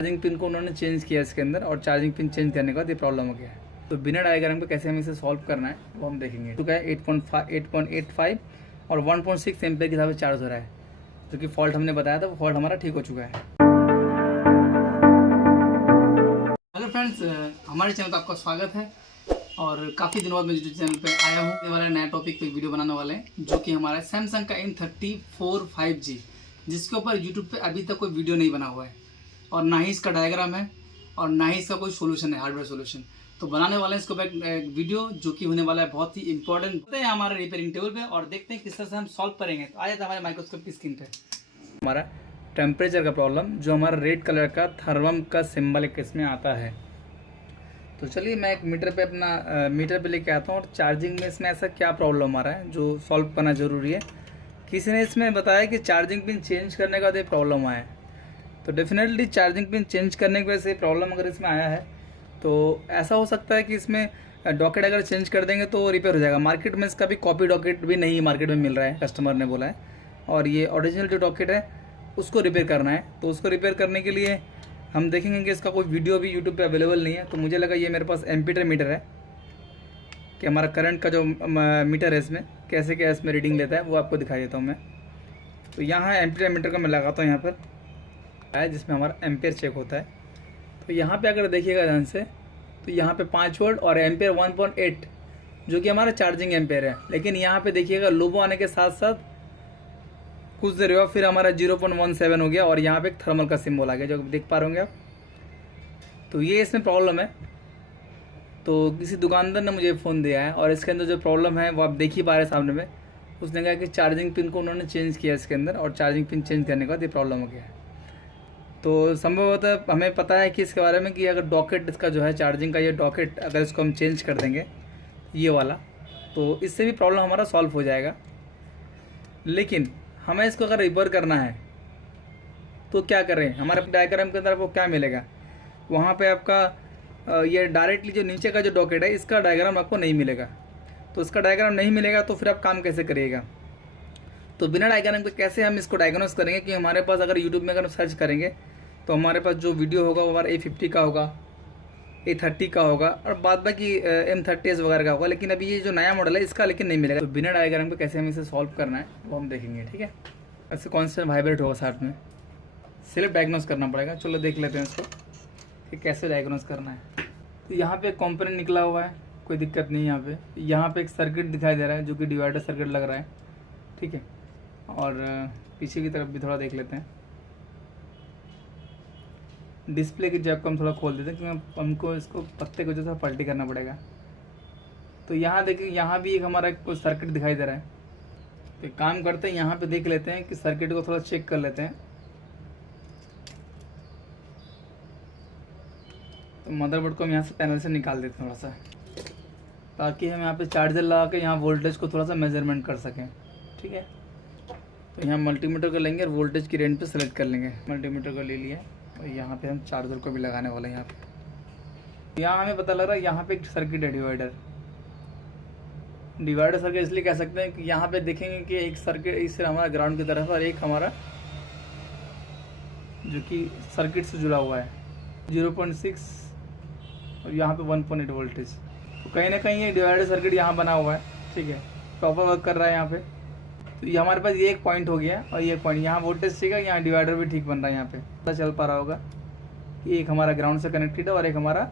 Charging pin को उन्होंने change किया इसके अंदर, और चार्जिंग पिन चेंज करने के बाद ये प्रॉब्लम हो गया है। तो बिना डायग्राम पे कैसे हमें इसे सॉल्व करना है वो हम देखेंगे। तो क्या है 8.85 और 1.6 एम्पेयर के हिसाब से चार्ज हो रहा है, जो कि फॉल्ट हमने बताया था वो फॉल्ट हमारा ठीक हो चुका है। हेलो फ्रेंड्स, हमारे चैनल पर आपका स्वागत है। और काफ़ी दिनों बाद मैं यूट्यूब चैनल पे आया हूँ। ये वाला नया टॉपिक पे वीडियो बनाने वाले हैं, जो कि हमारा सैमसंग का M34 5G, जिसके ऊपर यूट्यूब पे अभी तक कोई वीडियो नहीं बना हुआ है, और ना ही इसका डायग्राम है और ना ही इसका कोई सोल्यूशन है, हार्डवेयर सोल्यूशन। तो बनाने वाले हैं इसके ऊपर एक वीडियो, जो कि होने वाला है बहुत ही इंपॉर्टेंट। होते हैं हमारे रिपेयरिंग टेबल पे और देखते हैं किस तरह से हम सॉल्व करेंगे। तो आ जाता है हमारे माइक्रोस्कोप की स्क्रीन पे हमारा टेम्परेचर का प्रॉब्लम, जो हमारा रेड कलर का थर्मम का सिंबल एक इसमें आता है। तो चलिए मैं एक मीटर पे अपना मीटर पे लेके आता हूँ, और चार्जिंग में इसमें ऐसा क्या प्रॉब्लम आ रहा है जो सॉल्व करना ज़रूरी है। किसी ने इसमें बताया कि चार्जिंग पिन चेंज करने के बाद ये प्रॉब्लम आया है। तो डेफिनेटली चार्जिंग पिन चेंज करने की वजह से प्रॉब्लम अगर इसमें आया है, तो ऐसा हो सकता है कि इसमें डॉकेट अगर चेंज कर देंगे तो रिपेयर हो जाएगा। मार्केट में इसका भी कॉपी डॉकेट भी नहीं मार्केट में मिल रहा है, कस्टमर ने बोला है, और ये ओरिजिनल जो डॉकेट है उसको रिपेयर करना है। तो उसको रिपेयर करने के लिए हम देखेंगे कि इसका कोई वीडियो भी यूट्यूब पे अवेलेबल नहीं है। तो मुझे लगा ये मेरे पास एम्पीटर मीटर है, कि हमारा करंट का जो मीटर है इसमें कैसे क्या इसमें रीडिंग लेता है वो आपको दिखाई देता हूँ मैं। तो यहाँ एम्पीटर मीटर का मैं लगाता हूँ यहाँ पर है, जिसमें हमारा एम्पेयर चेक होता है। तो यहाँ पे अगर देखिएगा ध्यान से, तो यहाँ पे 5 वोल्ट और एम्पेयर 1.8, जो कि हमारा चार्जिंग एम्पेयर है। लेकिन यहाँ पे देखिएगा लोबो आने के साथ साथ कुछ देर हुआ फिर हमारा 0.17 हो गया, और यहाँ पे एक थर्मल का सिंबल आ गया, जो देख पा रहे होंगे आप। तो ये इसमें प्रॉब्लम है। तो किसी दुकानदार ने मुझे फ़ोन दिया है, और इसके अंदर जो प्रॉब्लम है वो आप देख ही पा रहे हैं सामने में। उसने कहा कि चार्जिंग पिन को उन्होंने चेंज किया इसके अंदर, और चार्जिंग पिन चेंज करने के बाद ये प्रॉब्लम हो गया है। तो संभवतः हमें पता है कि इसके बारे में कि अगर डॉकेट इसका जो है चार्जिंग का, ये डॉकेट अगर इसको हम चेंज कर देंगे ये वाला, तो इससे भी प्रॉब्लम हमारा सॉल्व हो जाएगा। लेकिन हमें इसको अगर रिपेयर करना है तो क्या करें? हमारे डायग्राम के अंदर आपको क्या मिलेगा? वहाँ पे आपका ये डायरेक्टली जो नीचे का जो डॉकेट है इसका डायग्राम आपको नहीं मिलेगा। तो इसका डायग्राम नहीं मिलेगा तो फिर आप काम कैसे करिएगा? तो बिना डायग्राम के कैसे हम इसको डायग्नोस करेंगे? कि हमारे पास अगर यूट्यूब में अगर सर्च करेंगे तो हमारे पास जो वीडियो होगा वो हमारा A50 का होगा, A30 का होगा, और बाद बाकी M30s वगैरह का होगा। लेकिन अभी ये जो नया मॉडल है इसका लेकिन नहीं मिलेगा। तो बिना डायग्राम पे कैसे हमें इसे सॉल्व करना है वो हम देखेंगे, ठीक है। ऐसे कॉन्स्टेंट वाइब्रेट होगा साथ में, सिर्फ डायग्नोस करना पड़ेगा। चलो देख लेते हैं इसको कि कैसे डायग्नोस करना है। तो यहाँ पे एक कॉम्पोनेंट निकला हुआ है, कोई दिक्कत नहीं। यहाँ पे एक सर्किट दिखाई दे रहा है, जो कि डिवाइडर सर्किट लग रहा है, ठीक है। और पीछे की तरफ भी थोड़ा देख लेते हैं। डिस्प्ले की जैब को हम थोड़ा खोल देते हैं, क्योंकि हमको इसको पत्ते को जो था पलटी करना पड़ेगा। तो यहाँ देखिए, यहाँ भी एक हमारा एक सर्किट दिखाई दे रहा है। तो एक काम करते हैं, यहाँ पे देख लेते हैं कि सर्किट को थोड़ा चेक कर लेते हैं। तो मदरबोर्ड को हम यहाँ से पैनल से निकाल देते हैं थोड़ा सा, ताकि हम यहाँ पे चार्जर लगा के यहाँ वोल्टेज को थोड़ा सा मेजरमेंट कर सकें, ठीक है। तो यहाँ मल्टीमीटर को लेंगे और वोल्टेज की रेंज पे सेलेक्ट कर लेंगे। मल्टीमीटर को ले लिया, और यहाँ पे हम चार्जर को भी लगाने वाले हैं। यहाँ हमें पता लग रहा है यहाँ पे एक सर्किट है, डिवाइडर सर्किट इसलिए कह सकते हैं कि यहाँ पे देखेंगे कि एक सर्किट इससे हमारा ग्राउंड की तरफ है, और एक हमारा जो कि सर्किट से जुड़ा हुआ है 0.6, और यहाँ पे 1.8 वोल्टेज। तो कहीं ना कहीं ये डिवाइडर सर्किट यहाँ बना हुआ है, ठीक है, प्रॉपर वर्क कर रहा है यहाँ पे। तो ये हमारे पास ये एक पॉइंट हो गया, और ये पॉइंट यहाँ वोल्टेज ठीक है, यहाँ डिवाइडर भी ठीक बन रहा है। यहाँ पे पता चल पा रहा होगा कि एक हमारा ग्राउंड से कनेक्टेड है, और एक हमारा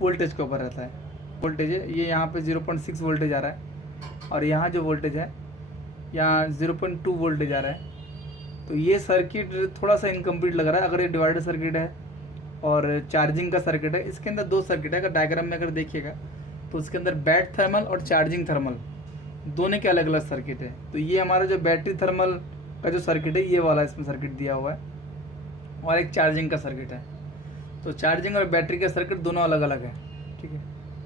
वोल्टेज के ऊपर रहता है। वोल्टेज है ये यहाँ पे 0.6 वोल्टेज आ रहा है, और यहाँ जो वोल्टेज है यहाँ 0.2 वोल्टेज आ रहा है। तो ये सर्किट थोड़ा सा इनकम्प्लीट लग रहा है। अगर ये डिवाइडर सर्किट है और चार्जिंग का सर्किट है, इसके अंदर 2 सर्किट है। अगर डायग्राम में अगर देखिएगा तो उसके अंदर बैट थर्मल और चार्जिंग थर्मल दोनों के अलग अलग सर्किट है। तो ये हमारा जो बैटरी थर्मल का जो सर्किट है ये वाला इसमें सर्किट दिया हुआ है, और एक चार्जिंग का सर्किट है। तो चार्जिंग और बैटरी का सर्किट दोनों अलग अलग है, ठीक है।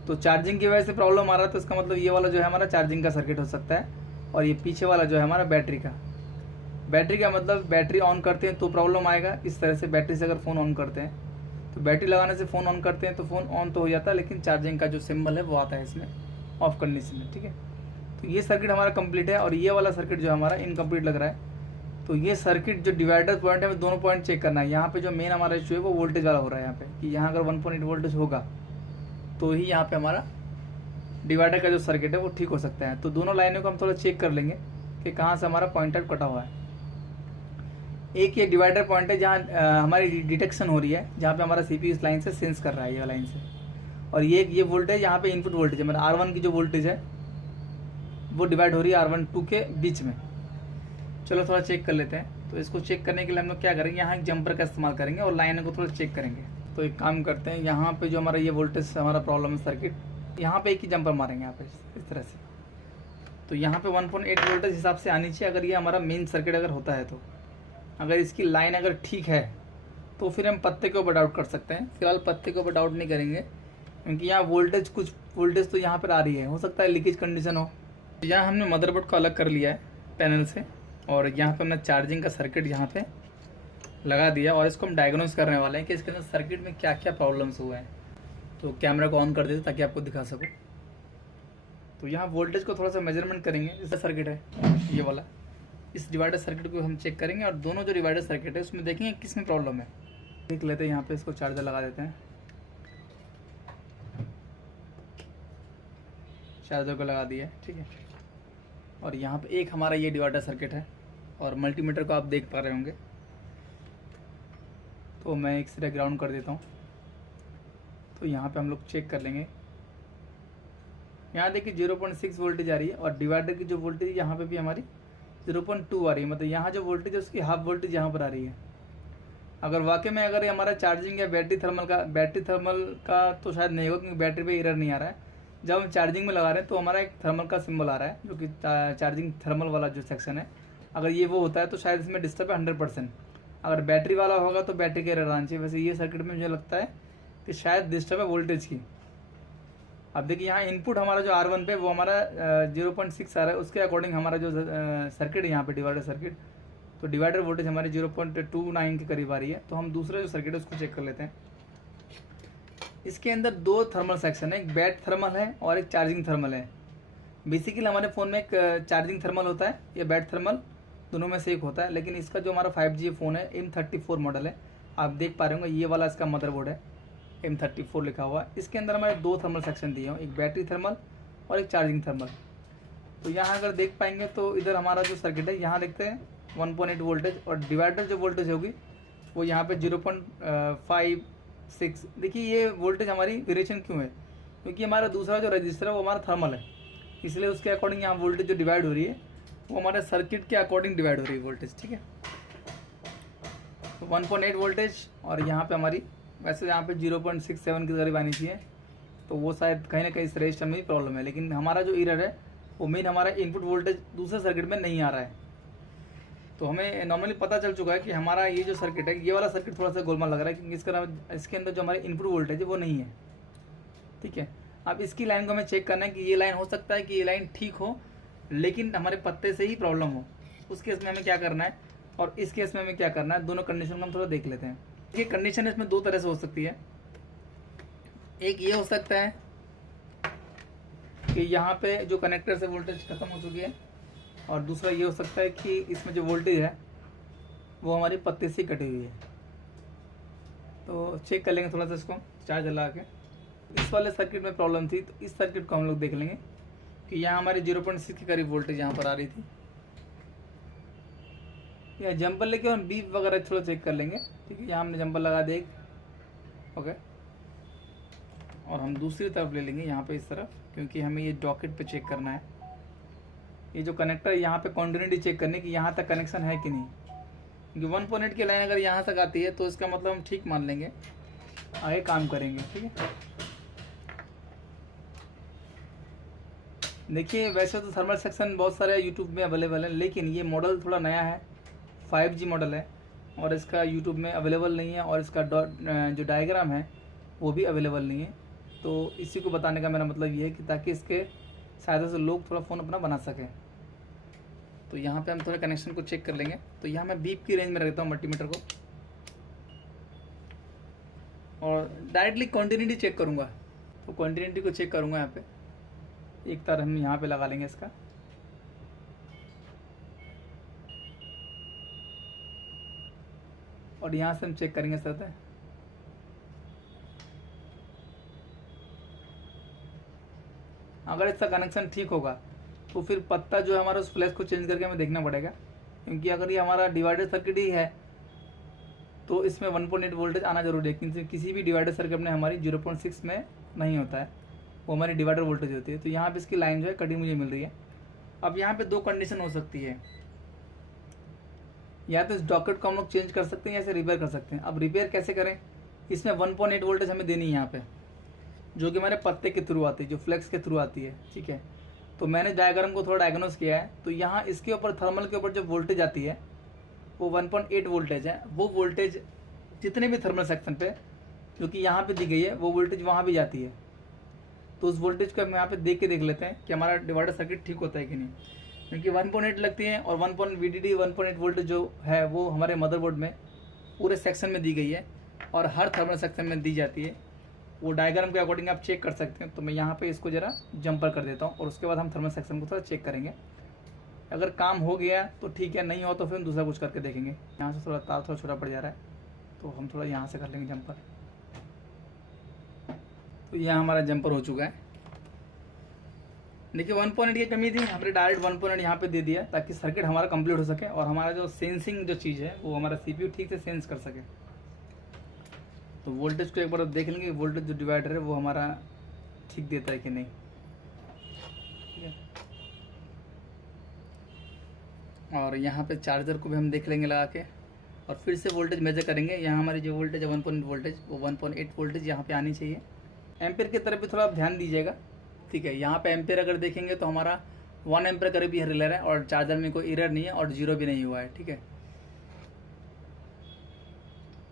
तो चार्जिंग की वजह से प्रॉब्लम आ रहा है, तो इसका मतलब ये वाला जो है हमारा चार्जिंग का सर्किट हो सकता है, और ये पीछे वाला जो है हमारा बैटरी का। बैटरी का मतलब बैटरी ऑन करते हैं तो प्रॉब्लम आएगा। इस तरह से बैटरी से अगर फ़ोन ऑन करते हैं, तो बैटरी लगाने से फ़ोन ऑन करते हैं तो फ़ोन ऑन तो हो जाता है, लेकिन चार्जिंग का जो सिंबल है वो आता है इसमें ऑफ कंडीशन में, ठीक है। तो ये सर्किट हमारा कंप्लीट है, और ये वाला सर्किट जो हमारा इनकम्प्लीट लग रहा है। तो ये सर्किट जो डिवाइडर पॉइंट है, हमें दोनों पॉइंट चेक करना है। यहाँ पे जो मेन हमारा इशू है वो वोल्टेज वाला हो रहा है यहाँ पे, कि यहाँ अगर 1.8 वोल्टेज होगा तो ही यहाँ पे हमारा डिवाइडर का जो सर्किट है वो ठीक हो सकता है। तो दोनों लाइनों को हम थोड़ा चेक कर लेंगे कि कहाँ से हमारा पॉइंटर कटा हुआ है। एक ये डिवाइडर पॉइंट है जहाँ हमारी डिटेक्शन हो रही है, जहाँ पे हमारा सीपीयू इस लाइन से सेंस कर रहा है, ये लाइन से। और ये वोल्टेज यहाँ पे इनपुट वोल्टेज है, मतलब R1 की जो वोल्टेज है वो डिवाइड हो रही है R1 2 के बीच में। चलो थोड़ा चेक कर लेते हैं। तो इसको चेक करने के लिए हम लोग क्या करेंगे, यहाँ एक जंपर का इस्तेमाल करेंगे और लाइन को थोड़ा चेक करेंगे। तो एक काम करते हैं, यहाँ पे जो हमारा ये वोल्टेज हमारा प्रॉब्लम है सर्किट, यहाँ पे एक ही जंपर मारेंगे यहाँ पे इस तरह से। तो यहाँ पे 1.8 वोल्टेज हिसाब से आनी चाहिए, अगर ये हमारा मेन सर्किट अगर होता है तो। अगर इसकी लाइन अगर ठीक है तो फिर हम पत्ते के ऊपर डाउट कर सकते हैं। फिलहाल पत्ते के ऊपर डाउट नहीं करेंगे, क्योंकि यहाँ वोल्टेज कुछ वोल्टेज तो यहाँ पर आ रही है, हो सकता है लीकेज कंडीशन हो। यहाँ हमने मदरबोर्ड को अलग कर लिया है पैनल से, और यहाँ पे हमने चार्जिंग का सर्किट यहाँ पे लगा दिया, और इसको हम डायग्नोस करने वाले हैं कि इसके अंदर सर्किट में क्या क्या प्रॉब्लम्स हुए हैं। तो कैमरा को ऑन कर देते ताकि आपको दिखा सकूँ। तो यहाँ वोल्टेज को थोड़ा सा मेजरमेंट करेंगे। इसका सर्किट है ये वाला, इस डिवाइडर सर्किट को हम चेक करेंगे, और दोनों जो डिवाइडर सर्किट है उसमें देखेंगे किस में प्रॉब्लम है। देख लेते हैं, यहाँ पे इसको चार्जर लगा देते हैं, चार्जर को लगा दिया, ठीक है। और यहाँ पे एक हमारा ये डिवाइडर सर्किट है, और मल्टीमीटर को आप देख पा रहे होंगे। तो मैं एक सिरा ग्राउंड कर देता हूँ। तो यहाँ पे हम लोग चेक कर लेंगे। यहाँ देखिए 0.6 वोल्टेज आ रही है, और डिवाइडर की जो वोल्टेज है यहाँ पे भी हमारी 0.2 आ रही है, मतलब यहाँ जो वोल्टेज है उसकी हाफ वोल्टेज यहाँ पर आ रही है। अगर वाकई में अगर ये हमारा चार्जिंग या बैटरी थर्मल का तो शायद नहीं होगा, क्योंकि बैटरी पे एरर नहीं आ रहा है। जब हम चार्जिंग में लगा रहे हैं तो हमारा एक थर्मल का सिंबल आ रहा है, जो कि चार्जिंग थर्मल वाला जो सेक्शन है, अगर ये वो होता है तो शायद इसमें डिस्टर्ब है 100%। अगर बैटरी वाला होगा तो बैटरी का एरर आना चाहिए। वैसे ये सर्किट में मुझे लगता है कि शायद डिस्टर्ब है वोल्टेज की। अब देखिए यहाँ इनपुट हमारा जो R1 पे वो हमारा 0.6 आ रहा है, उसके अकॉर्डिंग हमारा जो सर्किट है यहाँ पे डिवाइडर सर्किट, तो डिवाइडर वोल्टेज हमारी 0.29 के करीब आ रही है। तो हम दूसरा जो सर्किट है उसको चेक कर लेते हैं। इसके अंदर दो थर्मल सेक्शन है, एक बैट थर्मल है और एक चार्जिंग थर्मल है। बेसिकली हमारे फ़ोन में एक चार्जिंग थर्मल होता है या बैट थर्मल, दोनों में से एक होता है। लेकिन इसका जो हमारा 5G फ़ोन है M34 मॉडल है, आप देख पा रहे होंगे ये वाला इसका मदरबोर्ड है, M34 लिखा हुआ है। इसके अंदर हमारे दो थर्मल सेक्शन दिए हैं, एक बैटरी थर्मल और एक चार्जिंग थर्मल। तो यहाँ अगर देख पाएंगे तो इधर हमारा जो सर्किट है, यहाँ देखते हैं 1.8 वोल्टेज, और डिवाइडर जो वोल्टेज होगी वो यहाँ पे 0.56। देखिए ये वोल्टेज हमारी वेरिएशन क्यों है, क्योंकि हमारा दूसरा जो रजिस्टर है वो हमारा थर्मल है, इसलिए उसके अकॉर्डिंग यहाँ वोल्टेज जो डिवाइड हो रही है वो हमारे सर्किट के अकॉर्डिंग डिवाइड हो रही है वोल्टेज, ठीक है। तो 1.8 वोल्टेज, और यहाँ पे हमारी वैसे यहाँ पे 0.67 के करीब आनी चाहिए, तो वो शायद कहीं ना कहीं इस रजिस्टर में ही प्रॉब्लम है। लेकिन हमारा जो एरर है वो मेन हमारा इनपुट वोल्टेज दूसरे सर्किट में नहीं आ रहा है। तो हमें नॉर्मली पता चल चुका है कि हमारा ये जो सर्किट है, ये वाला सर्किट थोड़ा सा गोलमाल लग रहा है, क्योंकि इसके अंदर जो हमारी इनपुट वोल्टेज है वो नहीं है, ठीक है। अब इसकी लाइन को हमें चेक करना है कि ये लाइन हो सकता है कि ये लाइन ठीक हो लेकिन हमारे पत्ते से ही प्रॉब्लम हो। उस केस में हमें क्या करना है और इस केस में हमें क्या करना है, दोनों कंडीशन को हम थोड़ा देख लेते हैं। ये कंडीशन इसमें दो तरह से हो सकती है। एक ये हो सकता है कि यहाँ पे जो कनेक्टर से वोल्टेज खत्म हो चुकी है, और दूसरा ये हो सकता है कि इसमें जो वोल्टेज है वो हमारी पत्ते से कटी हुई है। तो चेक कर लेंगे थोड़ा सा इसको चार्ज लगा के। इस वाले सर्किट में प्रॉब्लम थी, तो इस सर्किट को हम लोग देख लेंगे कि यहाँ हमारी 0.6 के करीब वोल्टेज यहाँ पर आ रही थी। या जंपर लेके हम बीप वगैरह थोड़ा चेक कर लेंगे, ठीक है। यहाँ हमने जंपर लगा दिया, ओके। और हम दूसरी तरफ ले लेंगे यहाँ पे इस तरफ, क्योंकि हमें ये डॉकेट पे चेक करना है। ये जो कनेक्टर है यहाँ पे कॉन्टिन्यूटी चेक करने की यहाँ तक कनेक्शन है कि नहीं, क्योंकि 1.8 की लाइन अगर यहाँ तक आती है तो इसका मतलब हम ठीक मान लेंगे, आगे काम करेंगे, ठीक है। देखिए वैसे तो थर्मल सेक्शन बहुत सारे यूट्यूब में अवेलेबल है, लेकिन ये मॉडल थोड़ा नया है, 5G मॉडल है, और इसका यूट्यूब में अवेलेबल नहीं है, और इसका जो डायग्राम है वो भी अवेलेबल नहीं है। तो इसी को बताने का मेरा मतलब ये है कि ताकि इसके सहायता से लोग थोड़ा फ़ोन अपना बना सकें। तो यहाँ पे हम थोड़ा कनेक्शन को चेक कर लेंगे। तो यहाँ मैं बीप की रेंज में रखता हूँ मल्टीमीटर को, और डायरेक्टली कॉन्टिन्यूटी चेक करूँगा। तो कॉन्टिन्यूटी को चेक करूँगा यहाँ पे, एक तार हम यहाँ पे लगा लेंगे इसका, और यहाँ से हम चेक करेंगे सर। अगर इसका कनेक्शन ठीक होगा तो फिर पत्ता जो है हमारा उस फ्लैश को चेंज करके हमें देखना पड़ेगा, क्योंकि अगर ये हमारा डिवाइडर सर्किट ही है तो इसमें 1.8 वोल्टेज आना जरूरी है। किसी भी डिवाइडर सर्किट में हमारी 0.6 में नहीं होता है, वो हमारी डिवाइडर वोल्टेज होती है। तो यहाँ पे इसकी लाइन जो है कटी मुझे मिल रही है। अब यहाँ पे दो कंडीशन हो सकती है, या तो इस डॉकेट को हम लोग चेंज कर सकते हैं या इसे रिपेयर कर सकते हैं। अब रिपेयर कैसे करें, इसमें 1.8 वोल्टेज हमें देनी है यहाँ पे, जो कि हमारे पत्ते के थ्रू आती है, जो फ्लेक्स के थ्रू आती है, ठीक है। तो मैंने डायग्राम को थोड़ा डायग्नोस किया है, तो यहाँ इसके ऊपर थर्मल के ऊपर जो वोल्टेज आती है वो 1.8 वोल्टेज है। वो वोल्टेज जितने भी थर्मल सेक्शन पे जो कि यहाँ पे दी गई है वो वोल्टेज वहाँ भी जाती है। तो उस वोल्टेज को हम यहाँ पे देख के देख लेते हैं कि हमारा डिवाइडर सर्किट ठीक होता है कि नहीं, क्योंकि 1.8 लगती है और 1.8 वोल्टेज जो है वो हमारे मदरबोर्ड में पूरे सेक्शन में दी गई है और हर थर्मल सेक्शन में दी जाती है। वो डायग्राम के अकॉर्डिंग आप चेक कर सकते हैं। तो मैं यहाँ पे इसको ज़रा जंपर कर देता हूँ और उसके बाद हम थर्मल सेक्शन को थोड़ा चेक करेंगे। अगर काम हो गया तो ठीक है, नहीं हो तो फिर दूसरा कुछ करके देखेंगे। यहाँ से थोड़ा तार थोड़ा छोटा पड़ जा रहा है, तो हम थोड़ा यहाँ से कर लेंगे जंपर। तो यहाँ हमारा जंपर हो चुका है। देखिए 1.8 की कमी थी, हमने डायरेक्ट 1.8 यहाँ पे दे दिया ताकि सर्किट हमारा कंप्लीट हो सके और हमारा जो सेंसिंग जो चीज़ है वो हमारा CPU ठीक से सेंस कर सके। तो वोल्टेज को एक बार देख लेंगे, वोल्टेज जो डिवाइडर है वो हमारा ठीक देता है कि नहीं, ठीक है। और यहाँ पे चार्जर को भी हम देख लेंगे लगा के और फिर से वोल्टेज मेजर करेंगे। यहाँ हमारी जो वोल्टेज है 1.8 वोल्टेज, वो 1.8 वोल्टेज यहाँ पे आनी चाहिए। एम्पेयर की तरफ भी थोड़ा आप ध्यान दीजिएगा, ठीक है। यहाँ पे एम्पेयर अगर देखेंगे तो हमारा 1 एम्पेयर करीब ही रिले है और चार्जर में कोई एरर नहीं है और 0 भी नहीं हुआ है, ठीक है।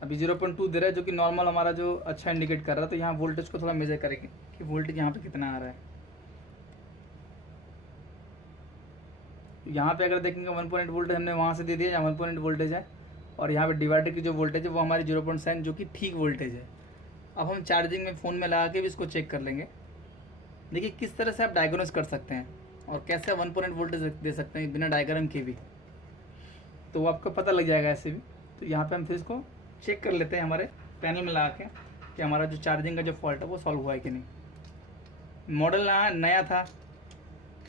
अभी 0.2 दे रहा है जो कि नॉर्मल हमारा जो अच्छा इंडिकेट कर रहा है। तो यहाँ वोल्टेज को थोड़ा मेजर करेंगे कि वोल्टेज यहाँ पे कितना आ रहा है। यहाँ पे अगर देखेंगे 1.8 वोल्टेज हमने वहाँ से दे दिया, यहाँ 1.8 वोल्टेज है और यहाँ पे डिवाइडर की जो वोल्टेज है वो हमारी 0.7 जो कि ठीक वोल्टेज है। अब हम चार्जिंग में फ़ोन में लगा के भी इसको चेक कर लेंगे। देखिए किस तरह से आप डायग्नोस कर सकते हैं और कैसे 1.8 वोल्टेज दे सकते हैं बिना डायग्राम के भी, तो वो आपको पता लग जाएगा ऐसे भी। तो यहाँ पे हम फिर इसको चेक कर लेते हैं हमारे पैनल में लगा के कि हमारा जो चार्जिंग का जो फॉल्ट है वो सॉल्व हुआ है कि नहीं। मॉडल नया था,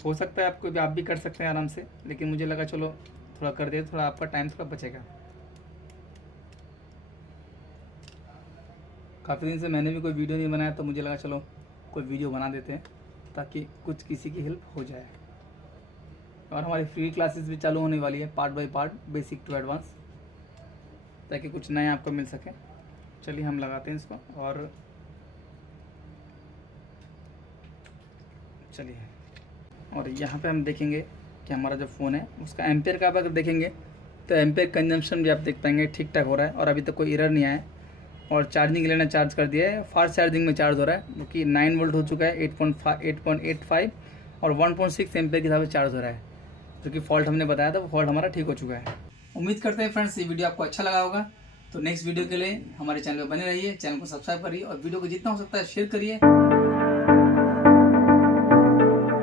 हो सकता है आपको भी, आप भी कर सकते हैं आराम से, लेकिन मुझे लगा चलो थोड़ा कर दे, थोड़ा आपका टाइम थोड़ा बचेगा। काफ़ी दिन से मैंने भी कोई वीडियो नहीं बनाया, तो मुझे लगा चलो कोई वीडियो बना देते हैं ताकि कुछ किसी की हेल्प हो जाए। और हमारी फ्री क्लासेस भी चालू होने वाली है, part by part, basic to advance, ताकि कुछ नया आपको मिल सके। चलिए हम लगाते हैं इसको और चलिए, और यहाँ पे हम देखेंगे कि हमारा जो फ़ोन है उसका एम्पेयर का अगर देखेंगे तो एम्पेयर कंजम्पशन भी आप देख पाएंगे ठीक ठाक हो रहा है और अभी तक कोई एरर नहीं आया है। और चार्जिंग के लिए ना चार्ज कर दिया है, फास्ट चार्जिंग में चार्ज हो रहा है, जो कि 9 वोल्ट हो चुका है, 8.85 और 1.6 एम्पेयर के हिसाब से चार्ज हो रहा है। जो कि फॉल्ट हमने बताया था वो फॉल्ट हमारा ठीक हो चुका है। उम्मीद करते हैं फ्रेंड्स ये वीडियो आपको अच्छा लगा होगा। तो नेक्स्ट वीडियो के लिए हमारे चैनल पर बने रहिए, चैनल को सब्सक्राइब करिए और वीडियो को जितना हो सकता है शेयर करिए।